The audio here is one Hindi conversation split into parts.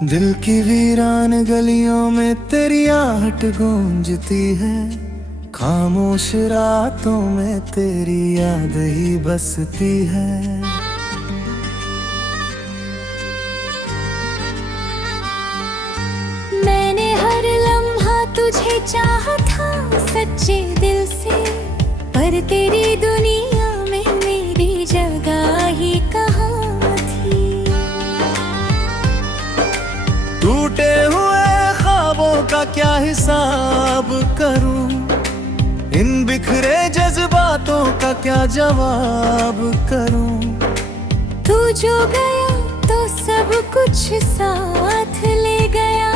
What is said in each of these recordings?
दिल की वीरान गलियों में तेरी आहट गूंजती है, खामोश रातों में तेरी याद ही बसती है। मैंने हर लम्हा तुझे चाहा था सच्चे दिल से, पर तेरी दुनिया में मेरी जगह ही कहाँ थी। टूटे हुए ख्वाबों का क्या हिसाब करूं, इन बिखरे जज्बातों का क्या जवाब करूं। तू जो गया तो सब कुछ साथ ले गया,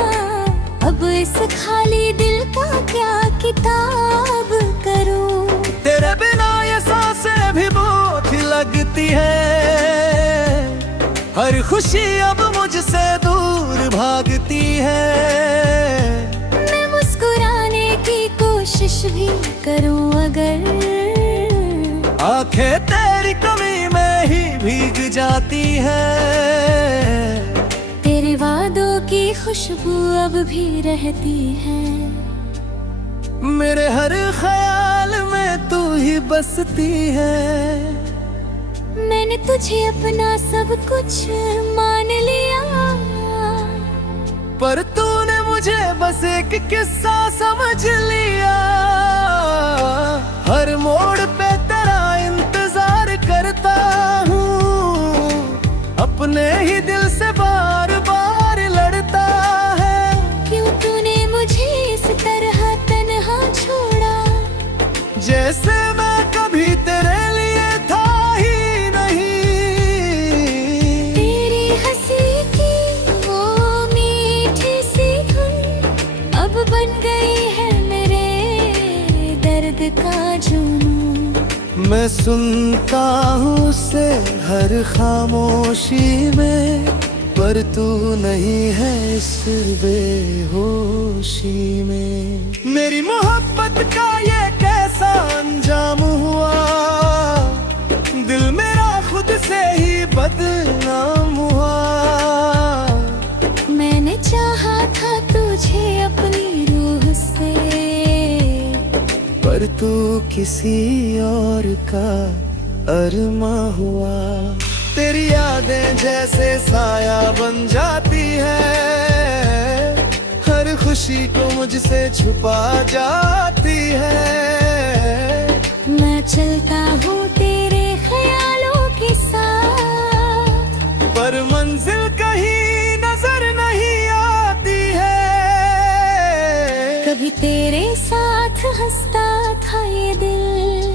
अब इस खाली दिल का क्या किताब करूं। तेरे बिना ये सांसें भी बोझ लगती है, हर खुशी अब मुझसे दूर भागती है। मैं मुस्कुराने की कोशिश भी करूं अगर, आंखें तेरी कमी में ही भीग जाती है। तेरे वादों की खुशबू अब भी रहती है, मेरे हर ख्याल में तू ही बसती है। मैंने तुझे अपना सब कुछ मान लिया, पर तूने मुझे बस एक किस्सा समझ लिया। हर मोड़ पे तेरा इंतजार करता हूँ, अपने ही दिल से बार बार लड़ता है। क्यों तूने मुझे इस तरह तन्हा छोड़ा, जैसे मैं कभी तेरे लिए था ही नहीं। तेरी हंसी की वो मीठी सी धुन अब बन गई है मेरे दर्द का जुनून। मैं सुनता हूँ उसे हर खामोशी में, पर तू नहीं है इस बेहोशी में। मेरी मोहब्बत का ये कैसा अंजाम हुआ, दिल मेरा खुद से ही बदनाम हुआ। मैंने चाहा था तुझे अपनी रूह से, पर तू किसी और का अरमा हुआ। तेरी यादें जैसे साया बन जाती है, हर खुशी को मुझसे छुपा जाती है। मैं चलता हूँ तेरे ख्यालों के साथ, पर मंजिल कहीं नजर नहीं आती है। कभी तेरे साथ हंसता था ये दिल,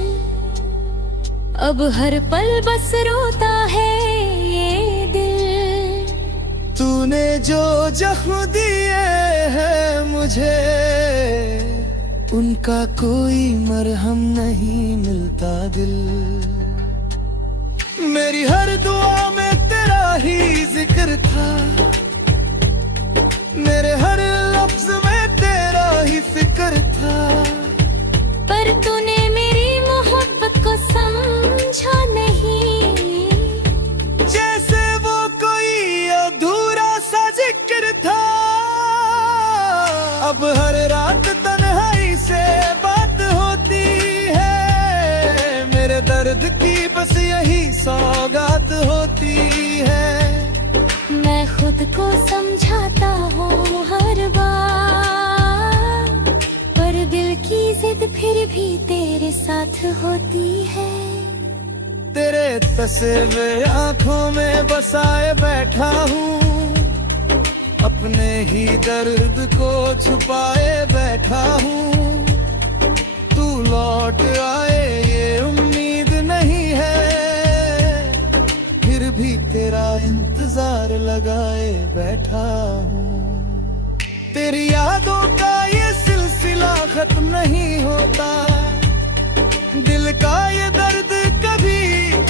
अब हर पल बस रोता है ये दिल। तूने जो जख्म दिए हैं मुझे, उनका कोई मरहम नहीं मिलता दिल। मेरी हर दुआ में तेरा ही जिक्र था, मेरे हर लफ्ज में तेरा ही फिक्र था। पर तूने मेरी मोहब्बत को समझा नहीं, जैसे वो कोई अधूरा सा जिक्र था। अब हर रात तन्हाई से बात होती है, मेरे दर्द की बस यही सौगात होती है। मैं खुद को समझाता हूँ हर बार, पर दिल की जिद फिर भी तेरे साथ होती है। तेरे तस्वीर आंखों में बसाए बैठा हूँ, अपने ही दर्द को छुपाए बैठा हूँ। तू लौट आए ये उम्मीद नहीं है, फिर भी तेरा इंतजार लगाए बैठा हूँ। तेरी यादों का ये सिलसिला खत्म नहीं होता, दिल का ये दर्द कभी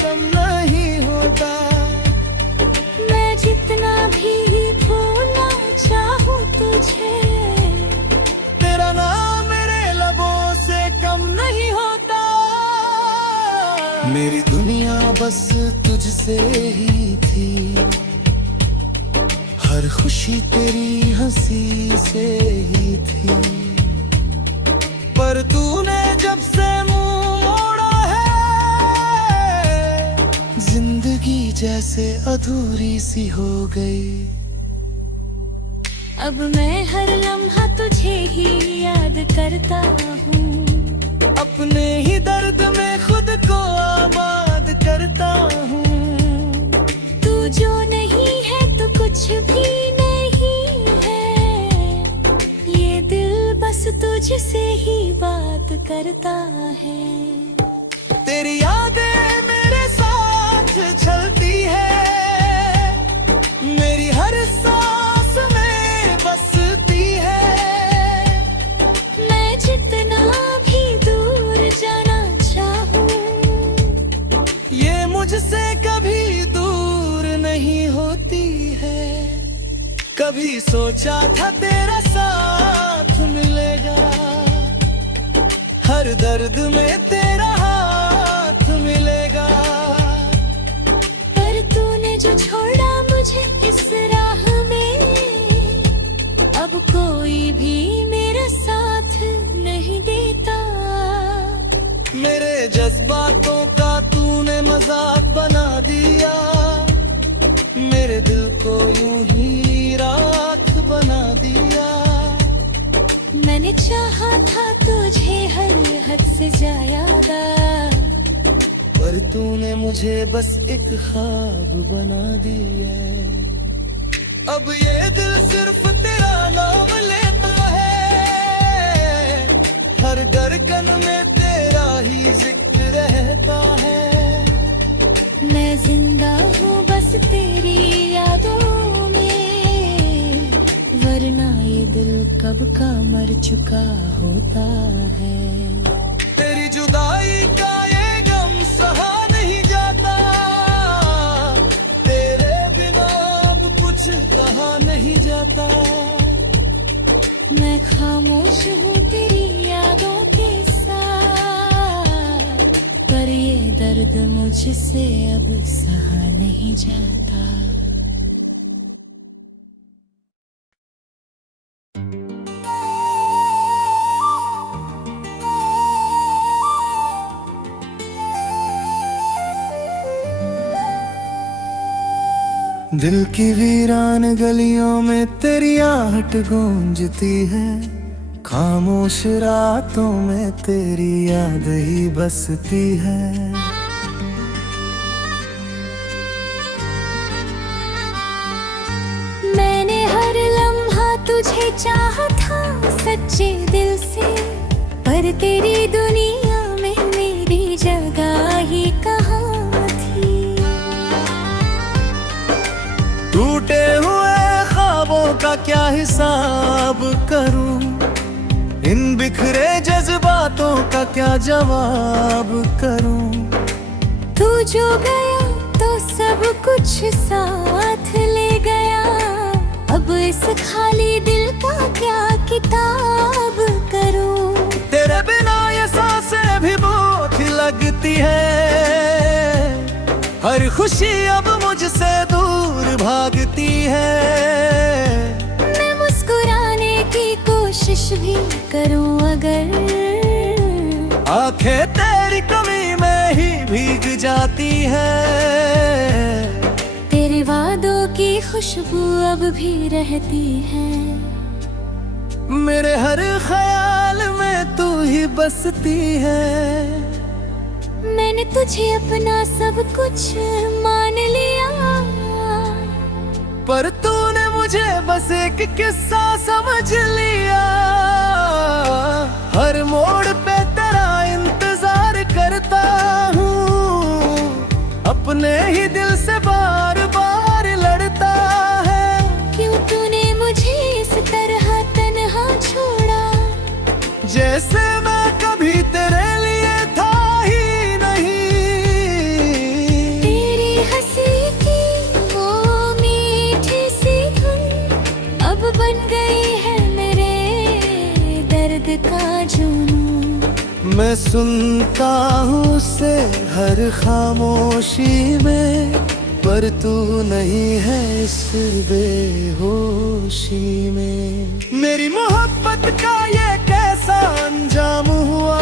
कम नहीं होता। मैं जितना भी भूलना चाहूँ तुझे, तेरा नाम मेरे लबों से कम नहीं होता। मेरी दुनिया बस तुझसे ही थी, हर खुशी तेरी हंसी से ही थी, पर तूने जब से मुंह मोड़ा है, जिंदगी जैसे अधूरी सी हो गई। अब मैं हर लम्हा तुझे ही याद करता हूँ, अपने ही दर्द में खुद को आबाद करता हूँ। तू जो नहीं है तो कुछ भी नहीं है, ये दिल बस तुझसे ही बात करता है। तेरी यादें मेरे साथ चलती है, मेरी हर सांस में बसती है। मैं जितना भी दूर जाना चाहूँ, ये मुझसे कभी दूर नहीं होती है। कभी सोचा था तेरा साथ मिलेगा, हर दर्द में तेरा हाथ मिलेगा, पर तूने जो छोड़ा मुझे इस राह में, अब कोई भी मेरा साथ नहीं देता। मेरे जज्बातों का तूने मजाक बना दिया, मेरे दिल को यूं ही राख बना दिया। मैंने चाहा था तुझे हर हद से ज्यादा, पर तूने मुझे बस एक ख्वाब बना दिया। अब ये दिल सिर्फ तेरा नाम लेता है, हर धड़कन में तेरा ही जिक्र रहता है। मैं जिंदा हूँ बस तेरी यादों में, वरना ये दिल कब का मर चुका होता है। तेरी जुदाई का ये गम सहा नहीं जाता, तेरे बिना अब कुछ कहा नहीं जाता। मैं खामोश हूँ तेरी यादों के साथ, पर ये दर्द मुझसे अब सहा नहीं जाता। दिल की वीरान गलियों में तेरी आहट गूंजती है, खामोश रातों में तेरी याद ही बसती है। मैंने हर लम्हा तुझे चाहा था सच्चे दिल से, पर तेरी दुनिया में मेरी जगह ही कहाँ थी। टूटे हुए ख्वाबों का क्या हिसाब करूं, इन बिखरे जज्बातों का क्या जवाब करूं। तू जो गया तो सब कुछ साथ ले गया, अब इस खाली दिल का क्या किताब करूं। तेरे बिना ये सांसें भी बोझ लगती है, हर खुशी अब मुझसे दूर भागती है। मैं मुस्कुराने की कोशिश भी करूं अगर, आंखें तेरी कमी में ही भीग जाती है। तेरे वादों की खुशबू अब भी रहती है, मेरे हर ख्याल में तू ही बसती है। मैंने तुझे अपना सब कुछ मान लिया, पर तूने मुझे बस एक किस्सा समझ लिया। हर मोड़ पे तेरा इंतजार करता हूँ, अपने ही दिल से बार बार लड़ता है। क्यों तूने मुझे इस तरह तन्हा छोड़ा, जैसे मैं कभी तेरे लिए था ही नहीं। तेरी हंसी की वो मीठी सी धुन अब बन गई है मेरे दर्द का जुनून। मैं सुनता हूँ उसे हर खामोशी में, पर तू नहीं है इस बेहोशी में। मेरी मोहब्बत का ये कैसा अंजाम हुआ,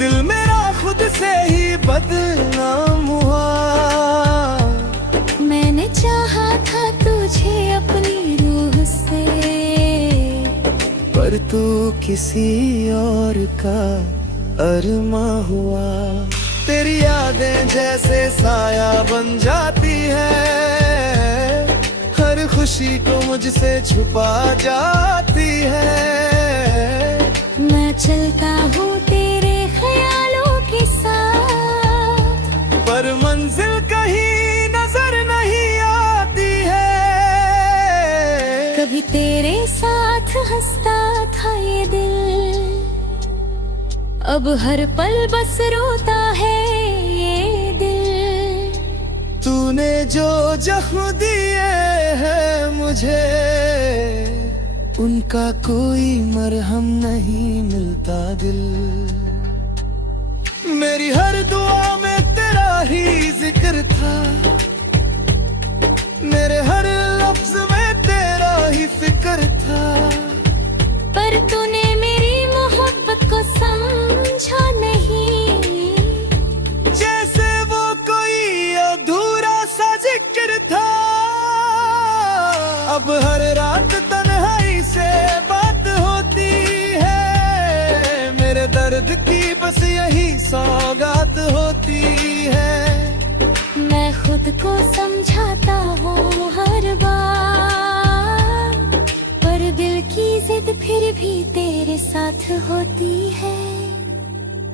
दिल मेरा खुद से ही बदनाम हुआ। मैंने चाहा था तुझे अपनी रूह से, पर तू किसी और का अरमा हुआ। तेरी यादें जैसे साया बन जाती है, हर खुशी को मुझसे छुपा जाती है। मैं चलता हूँ तेरे ख्यालों के साथ, पर मंजिल कहीं नजर नहीं आती है। कभी तेरे साथ हंसता था ये दिल, अब हर पल बस रोता है ये दिल। तूने जो जख्म दिए हैं मुझे, उनका कोई मरहम नहीं मिलता दिल। मेरी हर दुआ में तेरा ही जिक्र था, मेरे हर लफ्ज में तेरा ही फिक्र था। पर तूने मेरी मोहब्बत को समझा नहीं, जैसे वो कोई अधूरा सा जिक्र था। अब हर रात तन्हाई से बात होती है, मेरे दर्द की बस यही सौगात होती है। मैं खुद को समझाता हूँ हर बार, पर दिल की जिद फिर भी तेरे साथ होती है।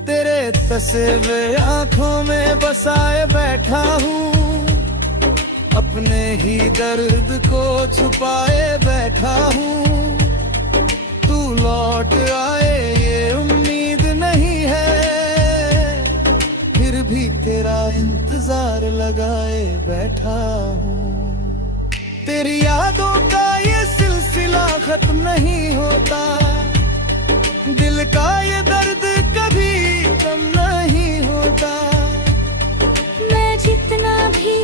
तेरे तस्वीर आंखों में बसाए बैठा हूँ, अपने ही दर्द को छुपाए बैठा हूँ। तू लौट आए ये उम्मीद नहीं है, फिर भी तेरा इंतजार लगाए बैठा हूँ। तेरी यादों का ये सिलसिला खत्म नहीं होता, दिल का ये दर्द कभी कम नहीं होता। मैं जितना भी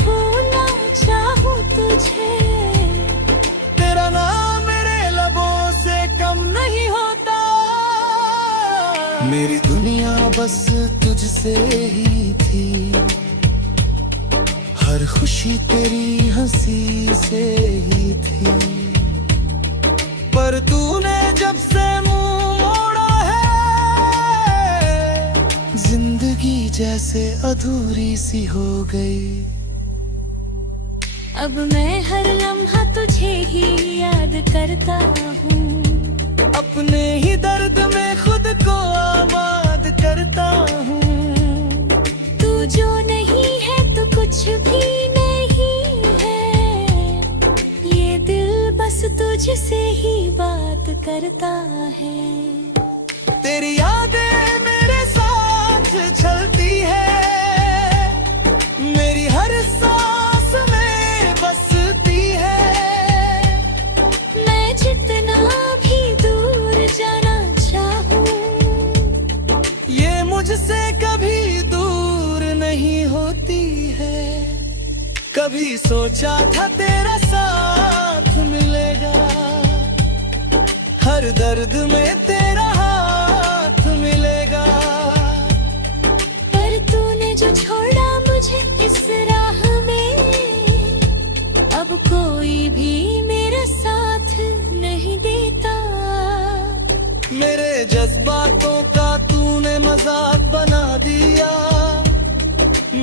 भूलना चाहूँ तुझे, तेरा नाम मेरे लबों से कम नहीं होता। मेरी दुनिया बस तुझसे ही थी, हर खुशी तेरी हंसी से ही थी। पर तूने जब से मुंह मोड़ा है, जिंदगी जैसे अधूरी सी हो गई। अब मैं हर लम्हा तुझे ही याद करता हूँ, अपने ही दर्द में खुद को आबाद करता हूँ। तू जो नहीं है तो कुछ भी नहीं है, ये दिल बस तुझसे ही बात करता है। तेरी यादें मेरे साथ चलती है, मेरी हर सांस में बसती है। मैं जितना भी दूर जाना चाहूँ, ये मुझसे कभी दूर नहीं होती है। कभी सोचा था तेरा साथ मिलेगा, हर दर्द में तेरा हाथ मिलेगा। पर तूने जो छोड़ा मुझे इस राह में, अब कोई भी मेरा साथ नहीं देता। मेरे जज्बातों का तूने मजाक बना दिया,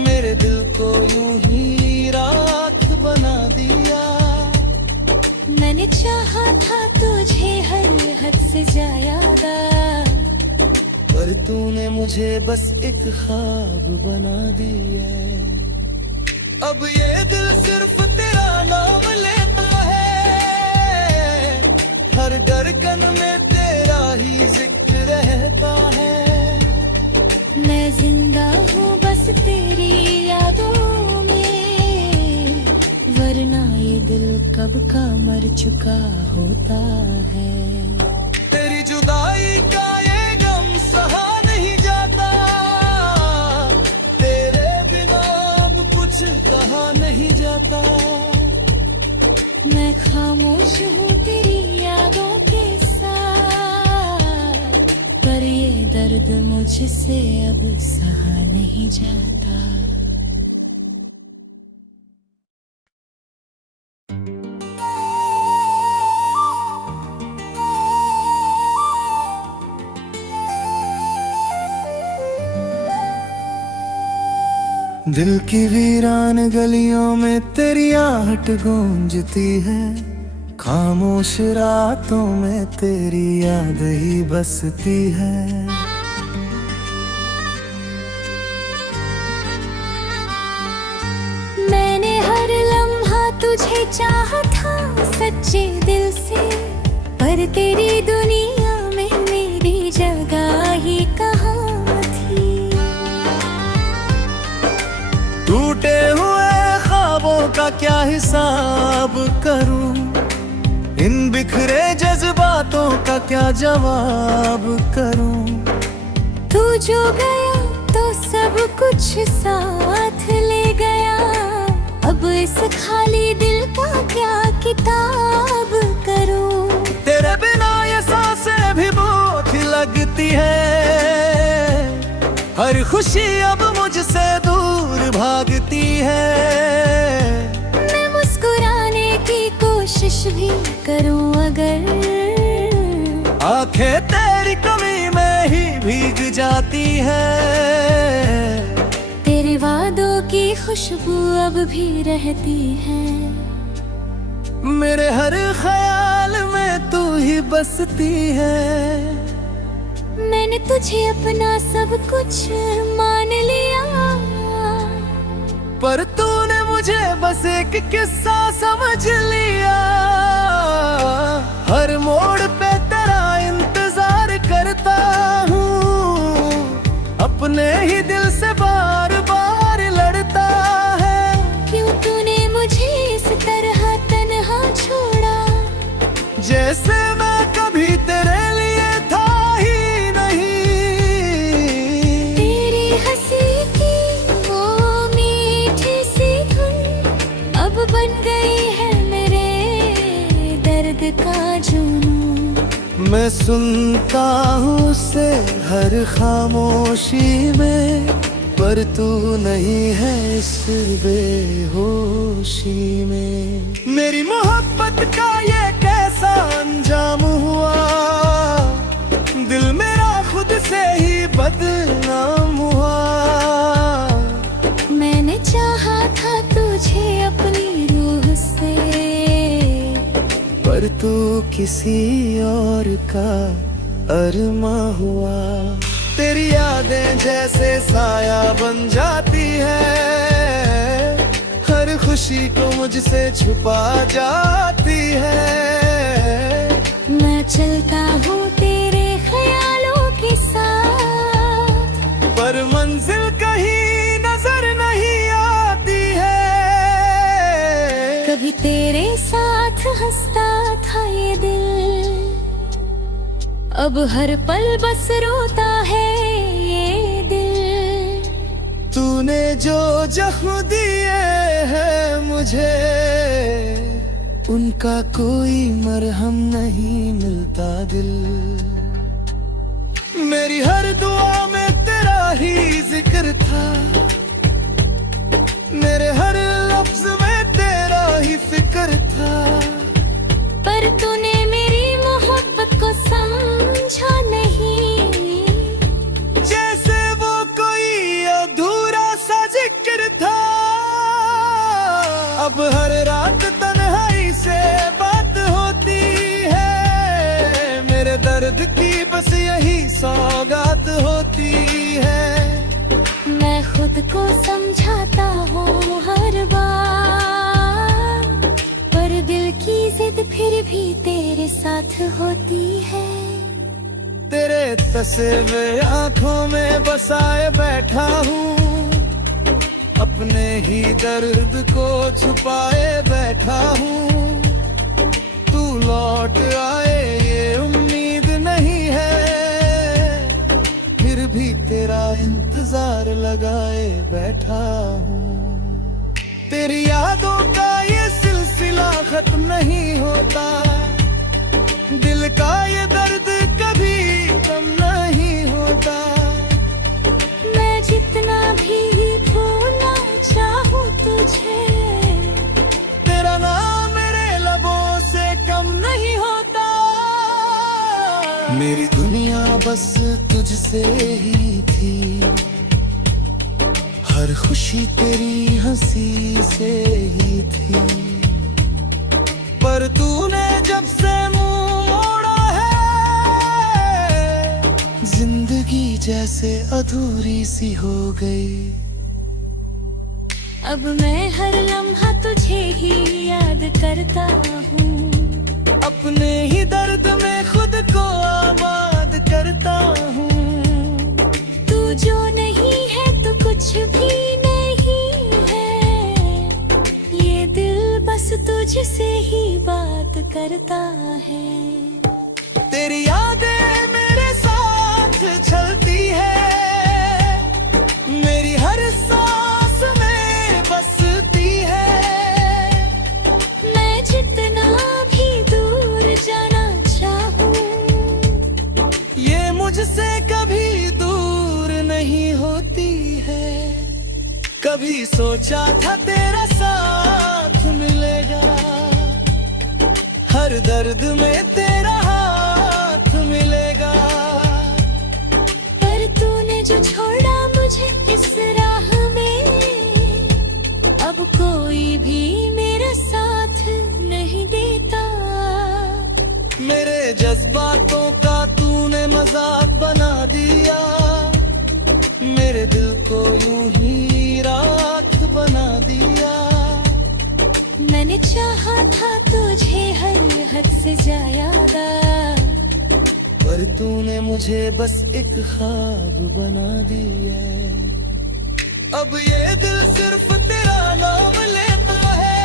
मेरे दिल को यूं ही राख बना दिया। मैंने चाहा था तुझे हर हद से ज्यादा, पर तूने मुझे बस एक ख्वाब बना दिया। अब ये दिल सिर्फ तेरा नाम लेता है, हर धड़कन में तेरा ही जिक्र रहता है। मैं जिंदा हूँ बस तेरी यादों में, वरना ये दिल कब का मर चुका होता है। तेरी जुदाई का ये गम सहा नहीं जाता, तेरे बिना अब कुछ जाता। मैं खामोश हूँ तेरी यादों के साथ, पर ये दर्द मुझसे अब सहा नहीं जाता। दिल की वीरान गलियों में तेरी आहट गूंजती है, खामोश रातों में तेरी याद ही बसती है। मैंने हर लम्हा तुझे चाहा था सच्चे दिल से, पर तेरी दुनिया में मेरी जगह ही कहाँ थी। टूटे हुए ख्वाबों का क्या हिसाब करूं, इन बिखरे जज्बातों का क्या जवाब करूं। तू जो गया तो सब कुछ साथ ले गया, अब इस खाली दिल का क्या किताब करूं। तेरे बिना ये सांसें भी बोझ लगती है, हर खुशी अब मुझसे दूर भागती है। मैं मुस्कुराने की कोशिश भी करूं अगर, आंखें तेरी कमी में ही भीग जाती है। तेरे वादों की खुशबू अब भी रहती है, मेरे हर ख्याल में तू ही बसती है। मैंने तुझे अपना सब कुछ मान लिया, पर तूने मुझे बस एक किस्सा समझ लिया। हर मोड़ पे तेरा इंतजार करता हूँ, अपने ही दिल से बार बार लड़ता है। क्यों तूने मुझे इस तरह तन्हा छोड़ा, जैसे मैं कभी तेरे लिए था ही नहीं। तेरी हंसी की वो मीठी सी धुन अब बन गई है मेरे दर्द का जुनून। मैं सुनता हूँ उसे हर खामोशी में, पर तू नहीं है इस बेहोशी में। मेरी मोहब्बत का ये कैसा अंजाम हुआ, दिल मेरा खुद से ही बदनाम हुआ। मैंने चाहा था तुझे अपनी रूह से, पर तू किसी और का अरमा हुआ। तेरी यादें जैसे साया बन जाती है, हर खुशी को मुझसे छुपा जाती है। मैं चलता हूँ तेरे ख्यालों के साथ, पर मंजिल कहीं नजर नहीं आती है। कभी तेरे साथ हंसता था ये दिल, अब हर पल बस रोता है ये दिल। तूने जो जख्म दिए हैं मुझे, उनका कोई मरहम नहीं मिलता दिल। मेरी हर दुआ में तेरा ही जिक्र था, मेरे हर लफ्ज में तेरा ही फिक्र था। पर तूने मेरी मोहब्बत को समझा नहीं, जैसे वो कोई अधूरा सा जिक्र था। अब हर रात तन्हाई से बात होती है, मेरे दर्द की बस यही सौगात होती है। मैं खुद को समझाता हूँ हर बार, पर दिल की जिद फिर भी तेरे साथ होती है। तेरे तस्वीर आंखों में बसाए बैठा हूँ, अपने ही दर्द को छुपाए बैठा हूँ। तू लौट आए ये उम्मीद नहीं है, फिर भी तेरा इंतजार लगाए बैठा हूँ। तेरी यादों का ये सिलसिला खत्म नहीं होता, दिल का ये दर्द कभी कम नहीं होता। मैं जितना भी भूलना चाहूँ तुझे, तेरा नाम मेरे लबों से कम नहीं होता। मेरी दुनिया बस तुझसे ही थी, हर खुशी तेरी हंसी से ही थी, पर तूने जब से मुंह मोड़ा है, जिंदगी जैसे अधूरी सी हो गई। अब मैं हर लम्हा तुझे ही याद करता हूँ, अपने ही दर्द में खुद को आबाद करता हूँ। तू जो नहीं है तो कुछ भी नहीं है, ये दिल बस तुझसे ही बात करता है। तेरी यादें मेरे साथ चलती है, मेरी हर सांस में बसती है। मैं जितना भी दूर जाना चाहूँ, ये मुझसे कभी दूर नहीं होती है। कभी सोचा था तेरा साथ मिलेगा, हर दर्द में तेरा हाथ मिलेगा, पर तूने जो छोड़ा मुझे इस राह में, अब कोई भी मेरा साथ नहीं देता। मेरे जज्बातों का तूने मजाक बना दिया, मेरे दिल को यूं ही राख बना दिया। मैंने चाहा था तुझे हर हद से ज्यादा, पर तूने मुझे बस एक ख्वाब बना दिया। अब ये दिल सिर्फ तेरा नाम लेता है,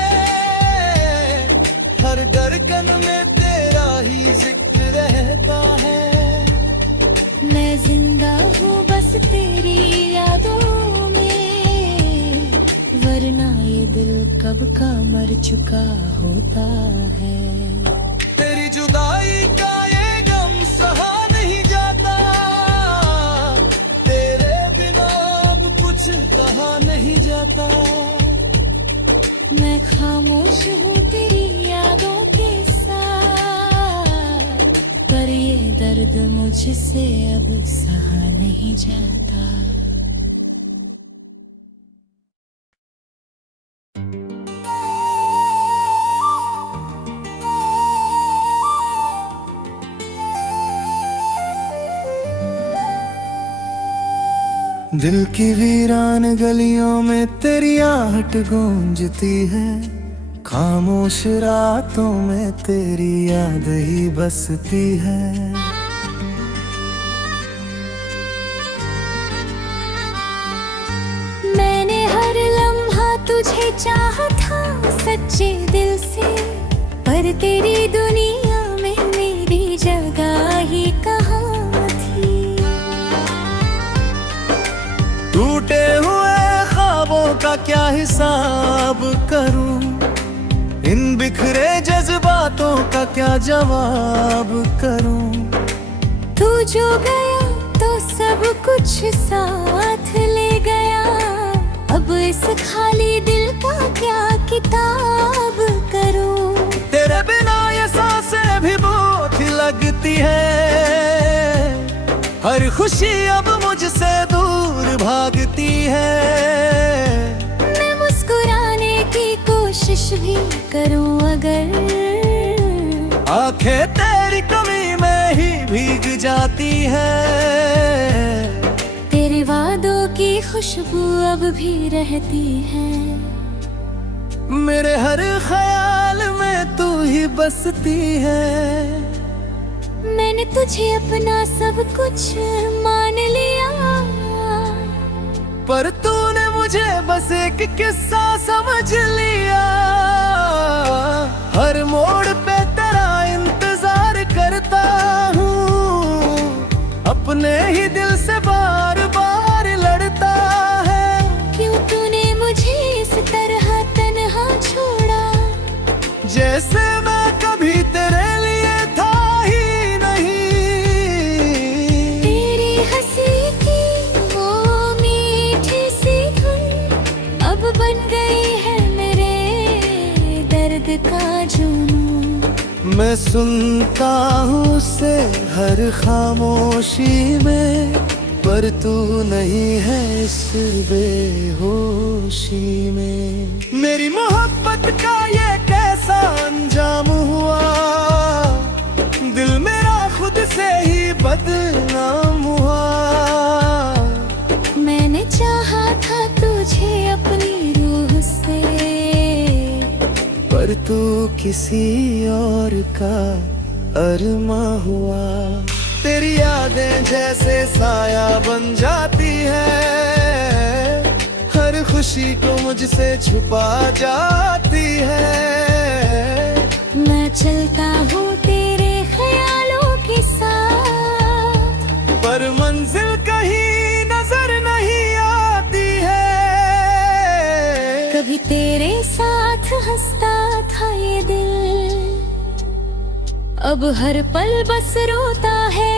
हर धड़कन में तेरा ही जिक्र रहता है। मैं जिंदा हूँ बस तेरी यादों में, वरना ये दिल कब का मर चुका होता है। तेरी जुदाई का ये गम सहा नहीं जाता, तेरे बिना अब कुछ कहा नहीं जाता। मैं खामोश हूँ तेरी यादों के साथ, पर ये दर्द मुझसे अब सहा नहीं जाता। दिल की वीरान गलियों में तेरी आहट गूंजती है, खामोश रातों में तेरी याद ही बसती है। मैंने हर लम्हा तुझे चाहा था सच्चे दिल से, पर तेरी दुनिया में मेरी जगह ही कहाँ थी। टूटे हुए ख्वाबों का क्या हिसाब करूं, इन बिखरे जज्बातों का क्या जवाब करूं। तू जो गया तो सब कुछ साथ ले गया, अब इस खाली दिल का क्या किताब करूं। तेरे बिना ये सांसें भी बोझ लगती है, हर खुशी अब मुझसे दूर भागती है। मैं मुस्कुराने की कोशिश भी करूं अगर, आंखें तेरी कमी में ही भीग जाती है। तेरे वादों की खुशबू अब भी रहती है, मेरे हर ख्याल में तू ही बसती है। मैंने तुझे अपना सब कुछ मान लिया, पर तूने मुझे बस एक किस्सा समझ लिया। हर मोड़ पे तेरा इंतजार करता हूँ, अपने ही दिल से बार बार लड़ता है। क्यों तूने मुझे इस तरह मैं सुनता हूँ उसे हर खामोशी में, पर तू नहीं है इस बेहोशी में। मेरी मोहब्बत का ये कैसा अंजाम हुआ, दिल मेरा खुद से ही बदनाम हुआ। मैंने चाहा था तुझे अपनी रूह से, पर तू किसी और का अरमा हुआ। तेरी यादें जैसे साया बन जाती है, हर खुशी को मुझसे छुपा जाती है। मैं चलता हूँ तेरे ख्यालों के साथ, पर मंजिल कहीं नजर नहीं आती है। कभी तेरे साथ हंसता था ये दिल, अब हर पल बस रोता है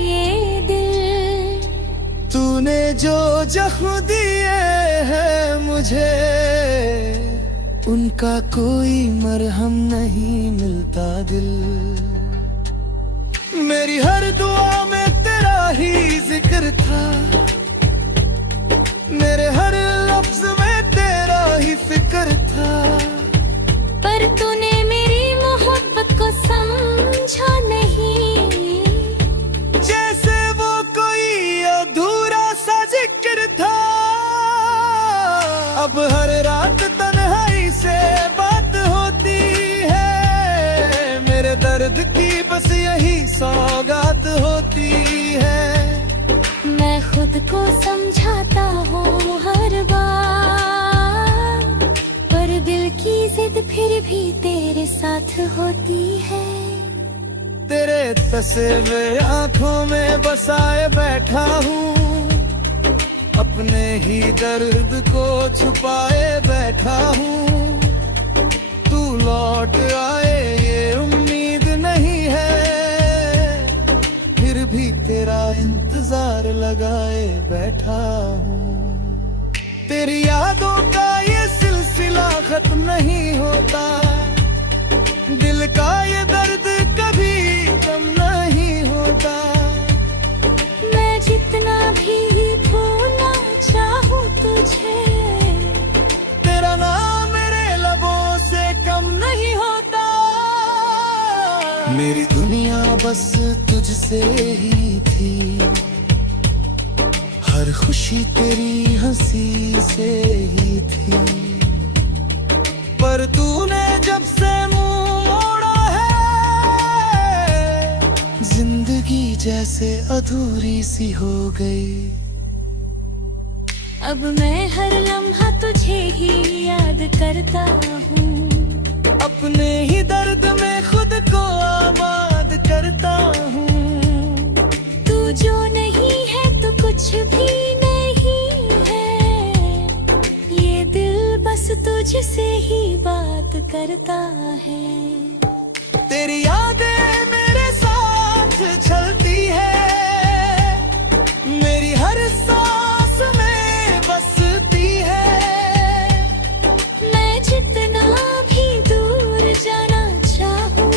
ये दिल। तूने जो जख्म दिए हैं मुझे, उनका कोई मरहम नहीं मिलता दिल। मेरी हर दुआ में तेरा ही जिक्र था, मेरे हर लफ्ज में तेरा ही फिक्र था। पर तूने मेरी मोहब्बत को समझा नहीं, जैसे वो कोई अधूरा सा जिक्र था। अब हर रात तन्हाई से बात होती है, मेरे दर्द की बस यही सौगात होती है। मैं खुद को समझाता हूँ हर बार, पर दिल की जिद फिर भी तेरे साथ होती है। तेरे तस्वे आंखों में बसाए बैठा हूँ, अपने ही दर्द को छुपाए बैठा हूँ। तू लौट आए ये उम्मीद नहीं है, फिर भी तेरा इंतजार लगाए बैठा हूँ। तेरी यादों का ये सिलसिला खत्म नहीं होता, दिल का ये दर्द कभी कम नहीं होता। मैं जितना भी भूलना चाहूँ तुझे, तेरा नाम मेरे लबों से कम नहीं होता। मेरी दुनिया बस तुझसे ही थी, हर खुशी तेरी हंसी से ही थी। पर तूने जब से मुंह मोड़ा है, जिंदगी जैसे अधूरी सी हो गई। अब मैं हर लम्हा तुझे ही याद करता हूँ, अपने ही दर्द में खुद को आबाद करता हूँ। तू जो नहीं है तो कुछ भी नहीं है, ये दिल बस तुझसे ही बात करता है। तेरी यादें मेरे साथ चलती है, मेरी हर सांस में बसती है। मैं जितना भी दूर जाना चाहूँ,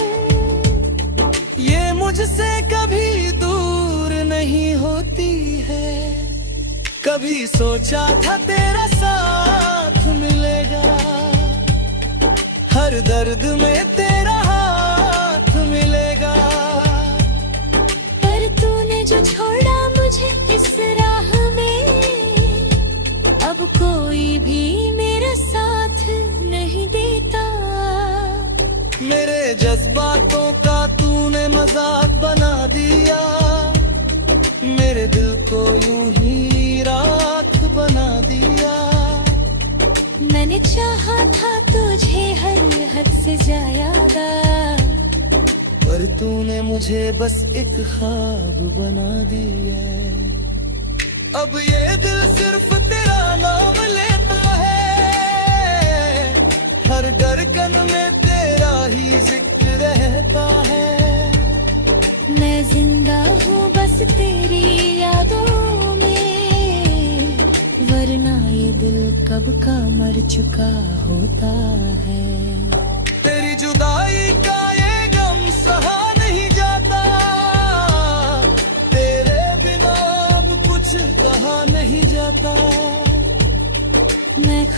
ये मुझसे कभी दूर नहीं होती है। कभी सोचा था तेरा साथ मिलेगा, हर दर्द में तेरा हाथ मिलेगा। पर तूने जो छोड़ा मुझे इस राह में, अब कोई भी मेरा साथ नहीं देता। मेरे जज्बातों का तूने मजाक बना दिया, मेरे दिल को यूं ही राख बना दिया। मैंने चाहा था तुझे हर हद से ज्यादा, पर तूने मुझे बस एक ख्वाब बना दिया। अब ये दिल सिर्फ तेरा नाम लेता है, हर धड़कन में तेरा ही जिक्र रहता है। मैं जिंदा हूँ बस तेरी यादों में, वरना ये दिल कब का मर चुका होता है। तेरी जुदाई का ये गम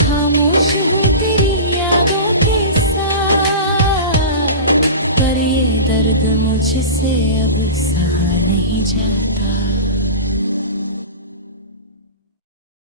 खामोश हूँ तेरी यादों के साथ, पर ये दर्द मुझसे अब सहा नहीं जाता।